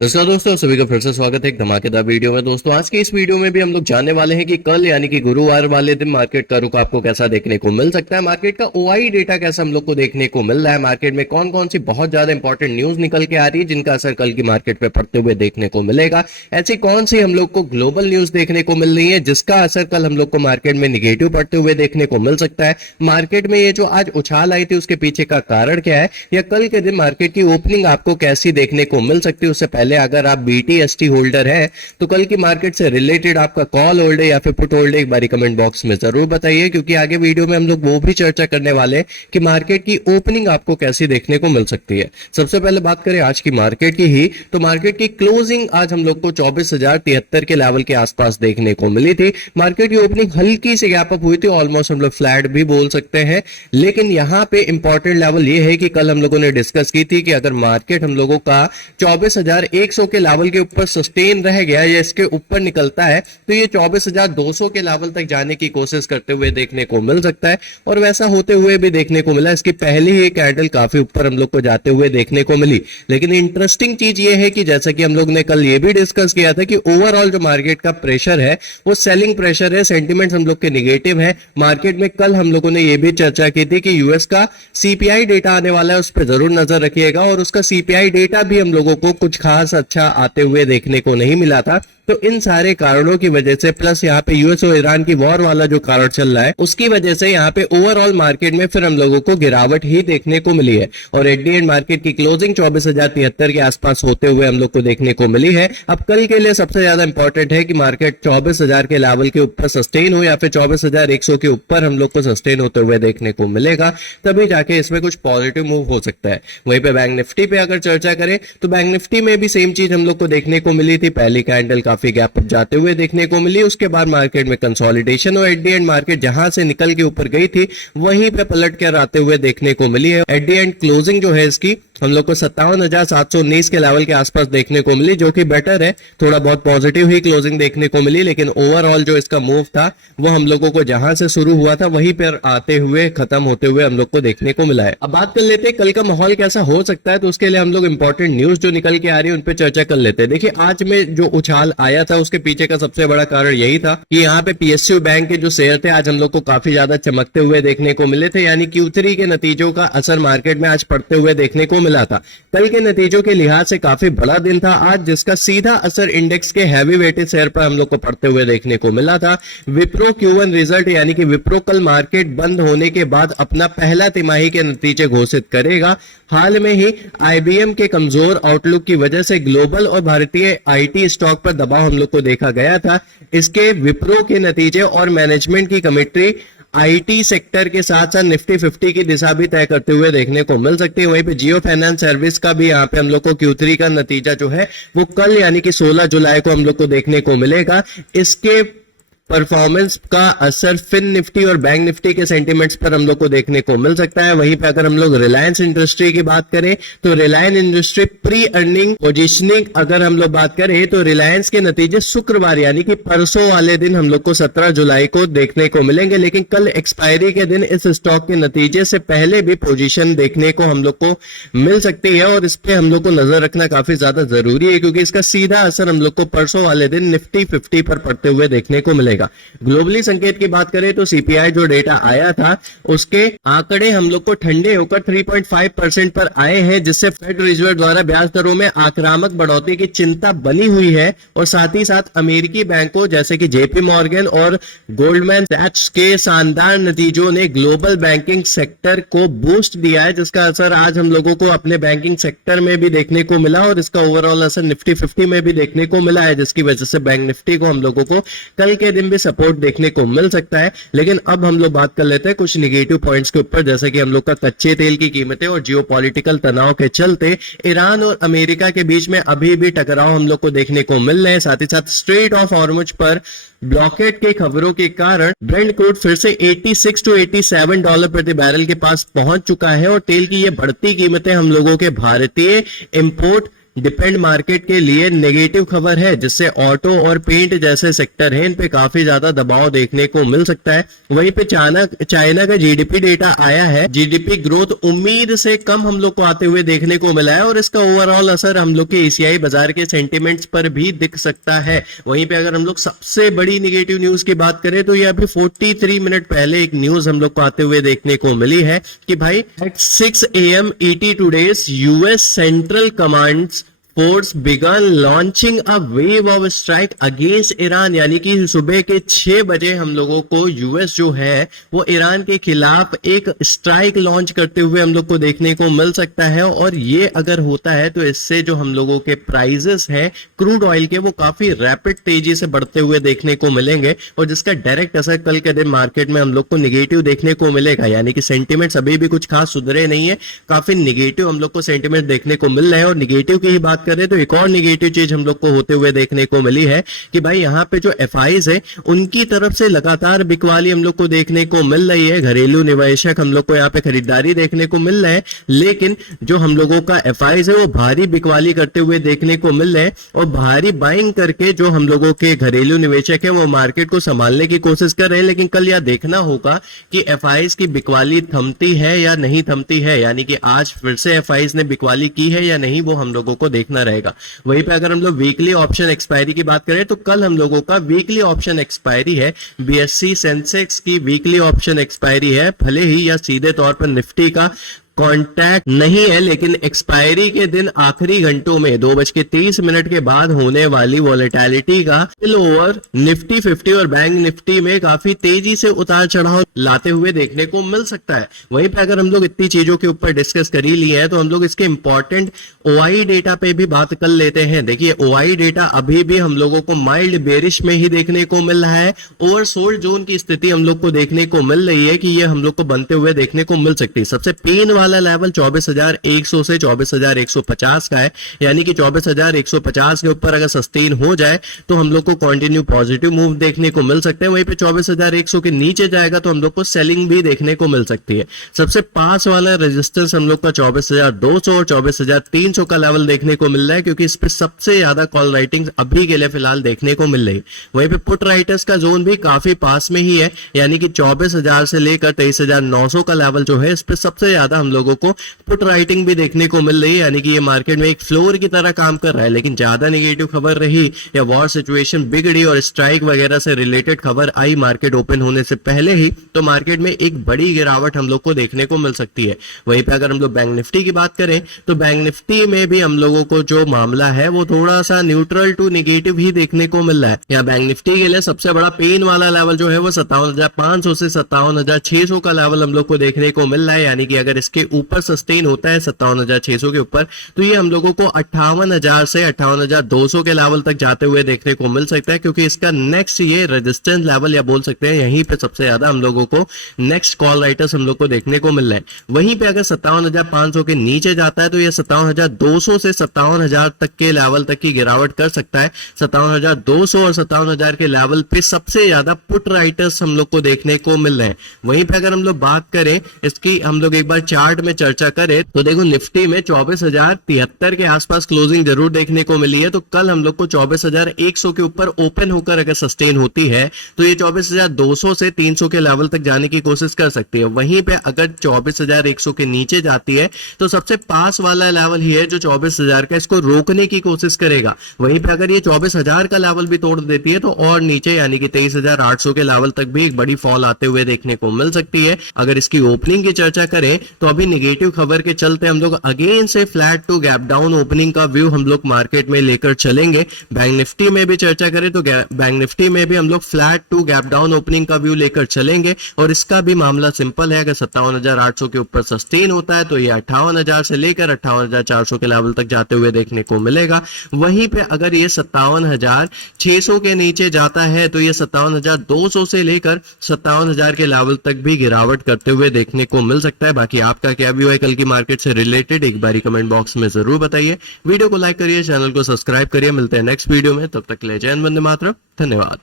दोस्तों सभी का फिर से स्वागत है एक धमाकेदार वीडियो में। दोस्तों आज के इस वीडियो में भी हम लोग जानने वाले हैं कि कल यानी कि गुरुवार वाले दिन मार्केट का रुख आपको कैसा देखने को मिल सकता है, मार्केट का ओआई डेटा कैसा हम लोग को देखने को मिल रहा है, मार्केट में कौन कौन सी बहुत ज्यादा इंपॉर्टेंट न्यूज निकल के आ रही है जिनका असर कल की मार्केट पे पड़ते हुए देखने को मिलेगा, ऐसी कौन सी हम लोग को ग्लोबल न्यूज देखने को मिल रही है जिसका असर कल हम लोग को मार्केट में निगेटिव पड़ते हुए देखने को मिल सकता है। मार्केट में ये जो आज उछाल आई थी उसके पीछे का कारण क्या है, या कल के दिन मार्केट की ओपनिंग आपको कैसी देखने को मिल सकती है। उससे पहले अगर आप BTST होल्डर है तो कल की मार्केट से रिलेटेड आपका कॉल होल्ड है या फिर पुट होल्ड है, एक बार कमेंट बॉक्स में जरूर बताइए, क्योंकि आगे वीडियो में हम लोग वो भी चर्चा करने वाले हैं कि मार्केट की ओपनिंग आपको कैसी देखने को मिल सकती है। सबसे पहले बात करें आज की मार्केट की ही, तो मार्केट की क्लोजिंग आज हम लोग को 24,073 के लेवल के आसपास देखने को मिली थी। मार्केट की ओपनिंग हल्की सी गैप अप हुई थी, ऑलमोस्ट हम लोग फ्लैट भी बोल सकते हैं, लेकिन यहां पे इंपॉर्टेंट लेवल ये है कि कल हम लोगों ने डिस्कस की थी कि अगर मार्केट हम लोगों का 24,100 के लेवल के ऊपर सस्टेन रह गया या इसके ऊपर निकलता है तो ये 24,200 के लेवल तक जाने की कोशिश करते हुए देखने को मिल सकता है, और वैसा होते हुए भी देखने को मिला। इसकी पहली ही कैंडल काफी ऊपर हम लोग को जाते हुए देखने को मिली, लेकिन इंटरेस्टिंग चीज ये है कि जैसा कि हम लोग ने कल ये भी डिस्कस किया था कि ओवरऑल जो मार्केट का प्रेशर है वो सेलिंग प्रेशर है, सेंटिमेंट्स हम लोग के निगेटिव है मार्केट में। कल हम लोगों ने ये भी चर्चा की थी कि यूएस का सीपीआई डेटा आने वाला है, उस पर जरूर नजर रखिएगा, और उसका सीपीआई डेटा भी हम लोगों को कुछ खास अच्छा आते हुए देखने को नहीं मिला था। तो इन सारे कारणों की वजह से, प्लस यहाँ पे यूएस और ईरान की वॉर वाला जो कारण चल रहा है उसकी वजह से यहाँ पे ओवरऑल मार्केट में फिर हम लोगों को गिरावट ही देखने को मिली है, और एट दी एंड मार्केट की क्लोजिंग 24,073 के आसपास होते हुए हम लोग को देखने को मिली है। अब कल के लिए सबसे ज्यादा इंपॉर्टेंट है कि मार्केट 24,000 के लेवल के ऊपर सस्टेन हो या फिर 24,100 के ऊपर हम लोग को सस्टेन होते हुए देखने को मिलेगा, तभी जाके इसमें कुछ पॉजिटिव मूव हो सकता है। वहीं पे बैंक निफ्टी पे अगर चर्चा करें तो बैंक निफ्टी में भी सेम चीज हम लोग को देखने को मिली थी, पहली कैंडल काफी गैप अप जाते हुए देखने को मिली, उसके बाद मार्केट में कंसोलिडेशन और एट दी एंड मार्केट जहां से निकल के ऊपर गई थी वहीं पे पलट कर आते हुए देखने को मिली है। एट दी एंड क्लोजिंग जो है इसकी हम लोग को 57,719 के लेवल के आसपास देखने को मिली, जो कि बेटर है, थोड़ा बहुत पॉजिटिव ही क्लोजिंग देखने को मिली, लेकिन ओवरऑल जो इसका मूव था वो हम लोगों को जहां से शुरू हुआ था वहीं पर आते हुए खत्म होते हुए हम लोग को देखने को मिला है। अब बात कर लेते हैं कल का माहौल कैसा हो सकता है, तो उसके लिए हम लोग इंपॉर्टेंट न्यूज जो निकल के आ रही है उन पर चर्चा कर लेते हैं। देखिए आज में जो उछाल आया था उसके पीछे का सबसे बड़ा कारण यही था कि यहाँ पे पीएसयू बैंक के जो शेयर थे आज हम लोग को काफी ज्यादा चमकते हुए देखने को मिले थे, यानी Q3 के नतीजों का असर मार्केट में आज पड़ते हुए देखने को मिला था। कल के नतीजों के लिहाज से काफी बड़ा दिन था आज, जिसका सीधा असर इंडेक्स के हैवी वेटेड शेयर पर हम लोग को पड़ते हुए देखने को मिला था। विप्रो Q1 रिजल्ट यानी कि विप्रो कल मार्केट बंद होने के बाद अपना पहला तिमाही के नतीजे घोषित करेगा। हाल में ही IBM के कमजोर आउटलुक की वजह से ग्लोबल और भारतीय आईटी स्टॉक पर दबाव हम लोग को देखा गया था। इसके विप्रो के नतीजे और मैनेजमेंट की कमेंट्री आईटी सेक्टर के साथ साथ निफ्टी 50 की दिशा भी तय करते हुए देखने को मिल सकती है। वहीं पे जियो फाइनेंस सर्विस का भी यहाँ पे हम लोग को Q3 का नतीजा जो है वो कल यानी कि 16 जुलाई को हम लोग को देखने को मिलेगा। इसके परफॉर्मेंस का असर फिन निफ्टी और बैंक निफ्टी के सेंटिमेंट्स पर हम लोग को देखने को मिल सकता है। वहीं पे अगर हम लोग रिलायंस इंडस्ट्री की बात करें तो Reliance industry pre earning positioning अगर हम लोग बात करें तो रिलायंस के नतीजे शुक्रवार यानी कि परसों वाले दिन हम लोग को 17 जुलाई को देखने को मिलेंगे, लेकिन कल एक्सपायरी के दिन इस स्टॉक के नतीजे से पहले भी पोजीशन देखने को हम लोग को मिल सकती है, और इस पे हम लोग को नजर रखना काफी ज्यादा जरूरी है क्योंकि इसका सीधा असर हम लोग को परसों वाले दिन निफ्टी 50 पर पड़ते हुए देखने को मिलेगा। ग्लोबली संकेत की बात करें तो सीपीआई जो डेटा आया था उसके आंकड़े हम लोग को ठंडे होकर 3.5% पर आए हैं, जिससे फेड रिजर्व द्वारा ब्याज दरों में आक्रामक बढ़ोतरी की चिंता बनी हुई है, और साथ ही साथ अमेरिकी बैंकों जैसे कि जेपी मॉर्गन और गोल्डमैन सैक्स के शानदार नतीजों ने ग्लोबल बैंकिंग सेक्टर को बूस्ट दिया है, जिसका असर आज हम लोगों को अपने बैंकिंग सेक्टर में भी देखने को मिला, और इसका ओवरऑल असर निफ्टी 50 में भी देखने को मिला है, जिसकी वजह से बैंक निफ्टी को हम लोगों को कल के दिन भी सपोर्ट देखने को मिल सकता है। लेकिन अब हम लोग बात कर लेते हैं कुछ नेगेटिव पॉइंट्स के ऊपर, जैसे कि हम लोग का कच्चे तेल की कीमतें और जियोपॉलिटिकल तनाव के चलते ईरान और अमेरिका के बीच में अभी भी टकराव हम लोग को देखने को मिल रहे हैं। साथ ही साथ स्ट्रेट ऑफ हॉर्मुज पर ब्लॉकेट के खबरों के कारण ब्रेंट क्रूड फिर से 86 to 87 डॉलर प्रति बैरल के पास पहुंच चुका है, और तेल की ये बढ़ती कीमतें हम लोगों के भारतीय इंपोर्ट डिपेंड मार्केट के लिए नेगेटिव खबर है, जिससे ऑटो और पेंट जैसे सेक्टर हैं इन पे काफी ज्यादा दबाव देखने को मिल सकता है। वहीं पे चाइना का जीडीपी डेटा आया है। जीडीपी ग्रोथ उम्मीद से कम हम लोग को आते हुए देखने को मिला है और इसका ओवरऑल असर हम लोग के एशियाई बाजार के सेंटिमेंट्स पर भी दिख सकता है। वहीं पे अगर हम लोग सबसे बड़ी नेगेटिव न्यूज की बात करें तो ये अभी 43 मिनट पहले एक न्यूज हम लोग को आते हुए देखने को मिली है कि भाई at 6 AM ET today's US Central Command's force began launching a wave of strike against Iran, यानी कि सुबह के 6 बजे हम लोगों को यूएस जो है वो ईरान के खिलाफ एक स्ट्राइक लॉन्च करते हुए हम लोग को देखने को मिल सकता है। और ये अगर होता है तो इससे जो हम लोगों के प्राइजेस है क्रूड ऑयल के वो काफी रैपिड तेजी से बढ़ते हुए देखने को मिलेंगे और जिसका डायरेक्ट असर कल के दिन मार्केट में हम लोग को निगेटिव देखने को मिलेगा। यानी कि सेंटिमेंट्स अभी भी कुछ खास सुधरे नहीं है, काफी निगेटिव हम लोग को सेंटिमेंट देखने को मिल रहा है। और निगेटिव की ही बात करें तो एक और नेगेटिव चीज हम लोग को होते हुए देखने को मिली है कि भाई यहाँ पे जो एफआईज है उनकी तरफ से लगातार बिकवाली हम लोग को देखने को मिल रही है। घरेलू निवेशक हम लोग को यहाँ पे खरीदारी देखने को मिल रहा है, लेकिन जो हम लोगों का एफआईज है वो भारी बिकवाली करते हुए देखने को मिल रहे हैं और भारी बाइंग करके जो हम लोगों के घरेलू निवेशक है वो मार्केट को संभालने की कोशिश कर रहे हैं। लेकिन कल यह देखना होगा कि एफआईज की बिकवाली थमती है या नहीं थमती है, यानी कि आज फिर से एफआईज ने बिकवाली की है या नहीं, वो हम लोगों को देखना रहेगा। वहीं पे अगर हम लोग वीकली ऑप्शन एक्सपायरी की बात करें तो कल हम लोगों का वीकली ऑप्शन एक्सपायरी है। बीएससी सेंसेक्स की वीकली ऑप्शन एक्सपायरी है, भले ही या सीधे तौर पर निफ्टी का कॉन्टैक्ट नहीं है, लेकिन एक्सपायरी के दिन आखिरी घंटों में 2:30 के बाद होने वाली वॉलेटिलिटी का स्पिल ओवर निफ्टी 50 और बैंक निफ्टी में काफी तेजी से उतार चढ़ाव लाते हुए देखने को मिल सकता है। वहीं पे अगर हम लोग इतनी चीजों के ऊपर डिस्कस कर ही लिए हैं तो हम लोग इसके इंपॉर्टेंट ओआई डेटा पे भी बात कर लेते हैं। देखिए ओआई डेटा अभी भी हम लोगों को माइल्ड बेरिश में ही देखने को मिल रहा है। ओवरसोल्ड जोन की स्थिति हम लोग को देखने को मिल रही है कि ये हम लोग को बनते हुए देखने को मिल सकती है। सबसे पेन वाला लेवल 24,100 से 24,150 का है, यानी कि 24,150 के ऊपर अगर सस्टेन हो जाए तो हम लोग को कंटिन्यू पॉजिटिव मूव देखने को मिल सकते हैं। वहीं पे 24,100 के नीचे जाएगा तो हम लोग को सेलिंग भी देखने को मिल सकती है। सबसे पास वाला रेजिस्टेंस हम लोग का 24,200 और 24,300 का लेवल देखने को मिल रहा है, क्योंकि इस पे सबसे ज्यादा कॉल राइटिंग अभी के लिए फिलहाल देखने को मिल रही है। वहीं पे पुट राइटर्स का जोन भी काफी पास में ही है, यानी कि 24,000 से लेकर 23,900 का लेवल जो है इस पे सबसे ज्यादा हम लोगों को पुट राइटिंग भी देखने को मिल रही है। यानी कि ये मार्केट में एक फ्लोर की तरह काम कर रहा है। लेकिन ज्यादा नेगेटिव खबर रही या वॉर सिचुएशन बिगड़ी और स्ट्राइक वगैरह से रिलेटेड खबर आई मार्केट ओपन होने से पहले ही, तो मार्केट में एक बड़ी गिरावट हम लोग को देखने को मिल सकती है। वहीं पे अगर हम लोग बैंक निफ्टी की बात करें तो बैंक निफ्टी में भी हम लोगों को जो मामला है वो थोड़ा सा न्यूट्रल टू नेगेटिव ही देखने को मिल रहा है। यहाँ बैंक निफ्टी के लिए सबसे बड़ा पेन वाला लेवल जो है वो 57,500 से 57,600 का लेवल हम लोग को देखने को मिल रहा है। यानी कि अगर इसके ऊपर सस्टेन होता है 57,600 के ऊपर तो ये हम लोगों को 58,000 से 58,200 के लेवल तक जाते हुए देखने को मिल सकता है, क्योंकि इसका नेक्स्ट ये रेजिस्टेंस लेवल या बोल सकते हैं यहीं पे सबसे ज्यादा हम लोगों को नेक्स्ट कॉल राइटर्स हम लोग को देखने को मिल रहा है। वहीं पे अगर 57,500 के नीचे जाता है तो ये 57,200 से 57,000 तक के लेवल तक की गिरावट कर सकता है। 57,200 और 57,000 के लेवल पे सबसे ज्यादा पुट राइटर्स हम लोग को देखने को मिल रहे हैं। वहीं पे अगर हम लोग बात करें इसकी, हम लोग एक बार चार्ट में चर्चा करें तो देखो निफ्टी में 24,073 के आसपास क्लोजिंग जरूर देखने को मिली है। तो कल हम लोग को 24,100 के ऊपर ओपन होकर अगर सस्टेन होती है तो ये 24,200 से 300 के लेवल तक जाने की कोशिश कर सकती है। वहीं पे अगर 24,100 के नीचे जाती है तो सबसे पास वाला लेवल ही है जो 24,000 का, इसको रोकने की कोशिश करेगा। वहीं पे अगर ये 24,000 का लेवल भी तोड़ देती है तो और नीचे यानी कि 23,800 के लेवल तक भी एक बड़ी फॉल आते हुए देखने को मिल सकती है। अगर इसकी ओपनिंग की चर्चा करें तो अभी नेगेटिव खबर के चलते हम लोग अगेन से flat to gap down opening का व्यू हम लोग मार्केट में लेकर चलेंगे। बैंक निफ्टी में भी चर्चा करें तो बैंक निफ्टी में भी हम लोग flat to gap down opening का व्यू लेकर चलेंगे और इसका भी मामला सिंपल है। अगर 57,800 के ऊपर सस्टेन होता है तो ये 58,000 से लेकर 58,400 के लेवल तक जाते हुए देखने को मिलेगा। वहीं पे अगर ये 57,600 के नीचे जाता है तो ये 57,200 से लेकर 57,000 के लेवल तक भी गिरावट करते हुए देखने को मिल सकता है। बाकी आपका क्या व्यू है कल की मार्केट से रिलेटेड, एक बारी कमेंट बॉक्स में जरूर बताइए। वीडियो को लाइक करिए, चैनल को सब्सक्राइब करिए। मिलते हैं नेक्स्ट वीडियो में, तब तक के लिए जय हिंद, वंदे मातरम, धन्यवाद।